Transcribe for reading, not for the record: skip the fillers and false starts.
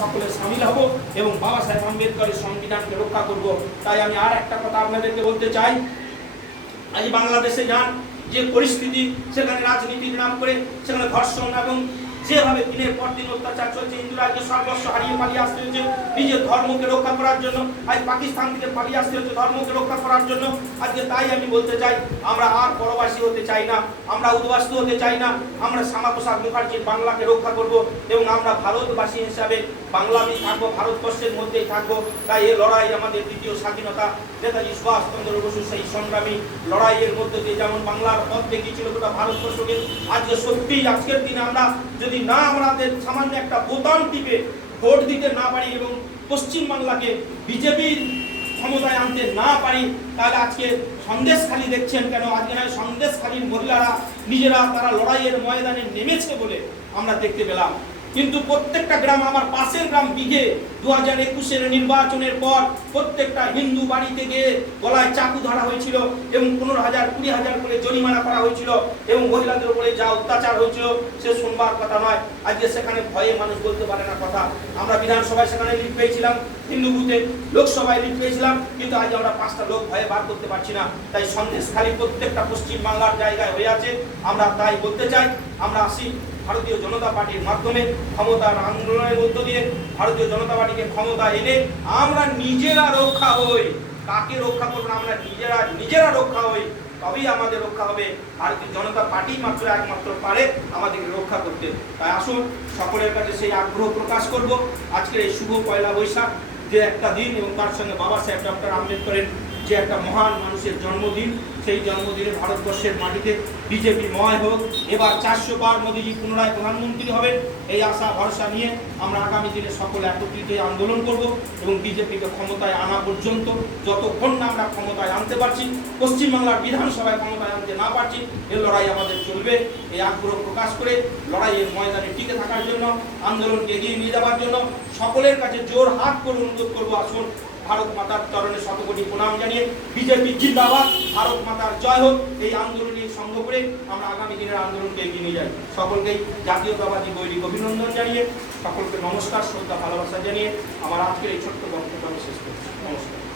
সকলে সামিল হব এবং বাবা সাহেব আম্বেদকরের সংবিধানকে রক্ষা করব। তাই আমি আর একটা কথা আপনাদেরকে বলতে চাই, আজ বাংলাদেশে যান যে পরিস্থিতি, সেখানে রাজনীতির নাম করে সেখানে ধর্ষণ এবং যেভাবে দিনের পর দিন অত্যাচার চলছে, হিন্দুরাকে সর্বস্ব হারিয়ে পালিয়ে আসতে হয়েছে নিজের ধর্মকে রক্ষা করার জন্য, আজ পাকিস্তান থেকে পালিয়ে আসতে হয়েছে ধর্মকে রক্ষা করার জন্য আজকে। তাই আমি বলতে চাই, আমরা আর পরবাসী হতে চাই না, আমরা উদ্বাস্তু হতে চাই না, আমরা শ্যামাপ্রসাদ মুখার্জির বাংলাকে রক্ষা করব এবং আমরা ভারতবাসী হিসাবে বাংলাতেই থাকবো, ভারতবর্ষের মধ্যেই থাকবো। তাই এই লড়াই আমাদের দ্বিতীয় স্বাধীনতা, নেতাজি সুভাষচন্দ্র বসু সেই সংগ্রামী লড়াইয়ের মধ্যে দিয়ে যেমন বাংলার পথ দেখিয়েছিল গোটা ভারতবর্ষকে, আজকে সত্যিই আজকের দিনে আমরা যদি না আমাদের সামান্য একটা বোতাম টিপে ভোট দিতে না পারি এবং পশ্চিমবাংলাকে বিজেপির ক্ষমতায় আনতে না পারি, তাহলে আজকে সন্দেশখালি দেখছেন কেন, আজকে নয় সন্দেশখালীর মহিলারা নিজেরা তারা লড়াইয়ের ময়দানে নেমেছে বলে আমরা দেখতে পেলাম। কিন্তু প্রত্যেকটা গ্রাম, আমার পাশের গ্রাম বিঘে 2021-এর নির্বাচনের পর প্রত্যেকটা হিন্দু বাড়িতে গিয়ে গলায় চাকু ধরা হয়েছিল এবং 15,000 20,000 করে জরিমানা করা হয়েছিল এবং মহিলাদের উপরে যা অত্যাচার হয়েছিল সে শুনবার কথা নয়। আজকে সেখানে ভয়ে মানুষ বলতে পারে না কথা। আমরা বিধানসভায় সেখানে লিড পেয়েছিলাম, হিন্দু বুথে লোকসভায় লিড পেয়েছিলাম, কিন্তু আজ আমরা 5টা লোক ভয়ে বার করতে পারছি না। তাই সন্দেশখালী প্রত্যেকটা পশ্চিমবাংলার জায়গায় হয়ে আছে। আমরা তাই বলতে চাই, আমরা আসি ভারতীয় জনতা পার্টির মাধ্যমে ক্ষমতার আন্দোলনের মধ্য দিয়ে ভারতীয় জনতা পার্টিকে ক্ষমতা এনে আমরা নিজেরা রক্ষা হই। কাকে রক্ষা করবো না, আমরা নিজেরা রক্ষা হই, তবেই আমাদের রক্ষা হবে। ভারতীয় জনতা পার্টি মাত্র একমাত্র পারে আমাদেরকে রক্ষা করতে। তাই আসুন সকলের কাছে সেই আগ্রহ প্রকাশ করব। আজকের এই শুভ পয়লা বৈশাখ যে একটা দিন এবং তার সঙ্গে বাবা সাহেব ডক্টর আম্বেদকরের যে একটা মহান মানুষের জন্মদিন, সেই জন্মদিনে ভারতবর্ষের মাটিতে বিজেপি ময় হোক, এবার 400 বার মোদীজি পুনরায় প্রধানমন্ত্রী হবেন, এই আশা ভরসা নিয়ে আমরা আগামী দিনে সকলে একত্রিত হয়ে আন্দোলন করব এবং বিজেপিকে ক্ষমতায় আনা পর্যন্ত, যতক্ষণ না আমরা ক্ষমতায় আনতে পারছি, পশ্চিমবাংলার বিধানসভায় ক্ষমতায় আনতে না পারছি, এই লড়াই আমাদের চলবে। এই আগ্রহ প্রকাশ করে লড়াইয়ের ময়দানে টিকে থাকার জন্য, আন্দোলনকে এগিয়ে নিয়ে যাওয়ার জন্য সকলের কাছে জোর হাত করে অনুরোধ করবো, আসুন ভারত মাতার চরণে শতকোটি প্রণাম জানিয়ে বিজেপি জিন্দাবাদ, ভারত মাতার জয় হোক, এই আন্দোলনে সঙ্গ করে আমরা আগামী দিনের আন্দোলনকে এগিয়ে নিয়ে যাই। সকলকেই জাতীয়তাবাদী গৈরিক অভিনন্দন জানিয়ে, সকলকে নমস্কার, শ্রদ্ধা, ভালোবাসা জানিয়ে আমার আজকের এই ছোট্ট বক্তব্য আমি শেষ করছি। নমস্কার।